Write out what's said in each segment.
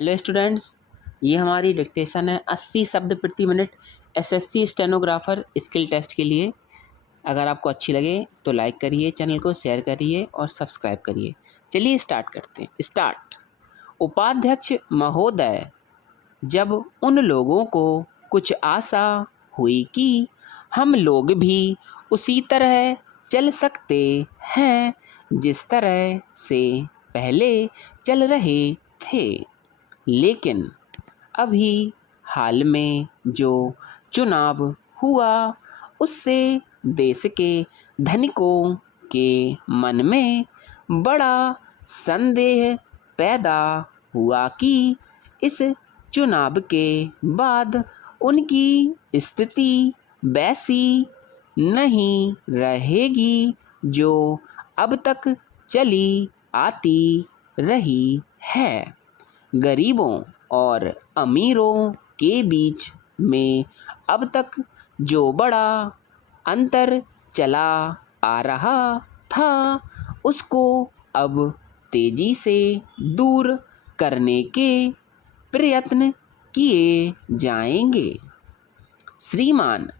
Hello students, ये हमारी dictation है 80 शब्द प्रति minute SSC stenographer skill test के लिए। अगर आपको अच्छी लगे तो लाइक करिए, चैनल को शेयर करिए और सब्सक्राइब करिए। चलिए स्टार्ट करते हैं। स्टार्ट। उपाध्यक्ष महोदय, जब उन लोगों को कुछ आशा हुई कि हम लोग भी उसी तरह चल सकते हैं जिस तरह से पहले चल रहे थे, लेकिन अभी हाल में जो चुनाव हुआ उससे देश के धनिकों के मन में बड़ा संदेह पैदा हुआ कि इस चुनाव के बाद उनकी स्थिति वैसी नहीं रहेगी जो अब तक चली आती रही है। गरीबों और अमीरों के बीच में अब तक जो बड़ा अंतर चला आ रहा था उसको अब तेजी से दूर करने के प्रयत्न किए जाएंगे। श्रीमान,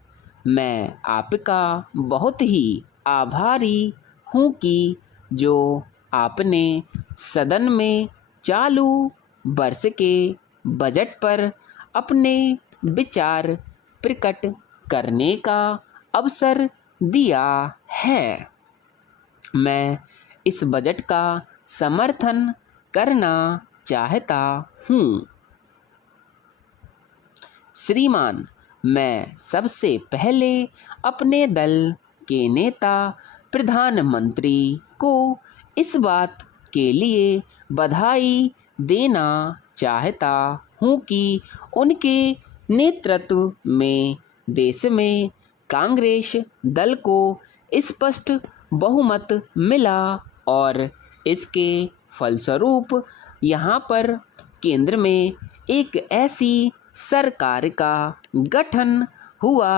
मैं आपका बहुत ही आभारी हूँ कि जो आपने सदन में चालू वर्ष के बजट पर अपने विचार प्रकट करने का अवसर दिया है। मैं इस बजट का समर्थन करना चाहता हूँ। श्रीमान, मैं सबसे पहले अपने दल के नेता प्रधानमंत्री को इस बात के लिए बधाई देना चाहता हूँ कि उनके नेतृत्व में देश में कांग्रेस दल को स्पष्ट बहुमत मिला और इसके फलस्वरूप यहाँ पर केंद्र में एक ऐसी सरकार का गठन हुआ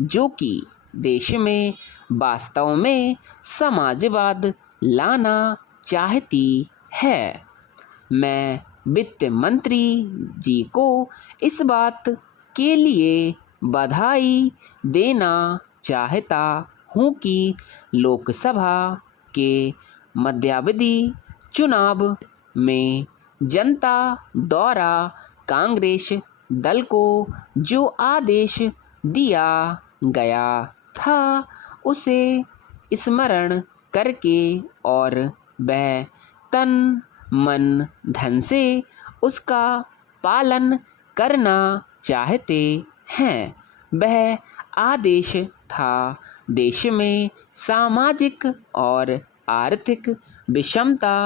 जो कि देश में वास्तव में समाजवाद लाना चाहती है। मैं वित्त मंत्री जी को इस बात के लिए बधाई देना चाहता हूँ कि लोकसभा के मध्यावधि चुनाव में जनता द्वारा कांग्रेस दल को जो आदेश दिया गया था उसे स्मरण करके और वह तन मन धन से उसका पालन करना चाहते हैं। वह आदेश था देश में सामाजिक और आर्थिक विषमता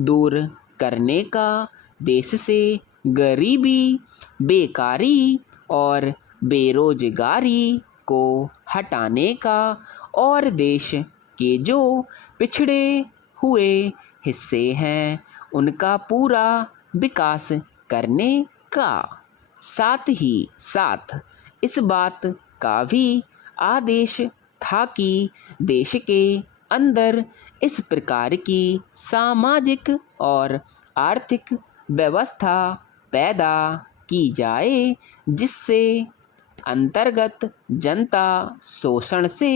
दूर करने का, देश से गरीबी, बेकारी और बेरोजगारी को हटाने का और देश के जो पिछड़े हुए हिस्से हैं उनका पूरा विकास करने का। साथ ही साथ इस बात का भी आदेश था कि देश के अंदर इस प्रकार की सामाजिक और आर्थिक व्यवस्था पैदा की जाए जिससे अंतर्गत जनता शोषण से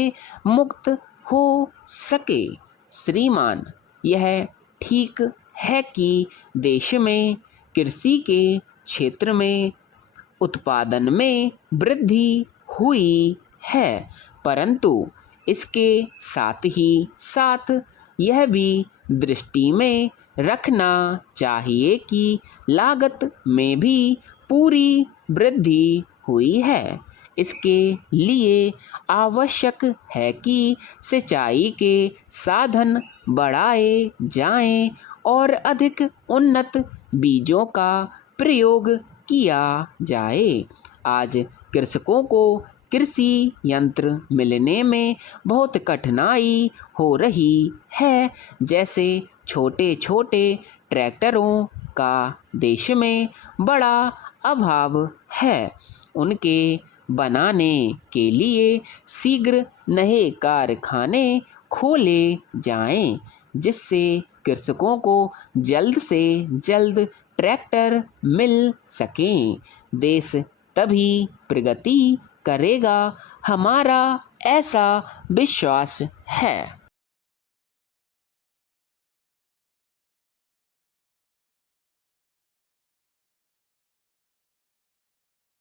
मुक्त हो सके। श्रीमान, यह ठीक है कि देश में कृषि के क्षेत्र में उत्पादन में वृद्धि हुई है, परंतु इसके साथ ही साथ यह भी दृष्टि में रखना चाहिए कि लागत में भी पूरी वृद्धि हुई है। इसके लिए आवश्यक है कि सिंचाई के साधन बढ़ाए जाएं और अधिक उन्नत बीजों का प्रयोग किया जाए। आज कृषकों को कृषि यंत्र मिलने में बहुत कठिनाई हो रही है, जैसे छोटे छोटे ट्रैक्टरों का देश में बड़ा अभाव है। उनके बनाने के लिए शीघ्र नए कारखाने खोले जाएं, जिससे कृषकों को जल्द से जल्द ट्रैक्टर मिल सकें। देश तभी प्रगति करेगा, हमारा ऐसा विश्वास है।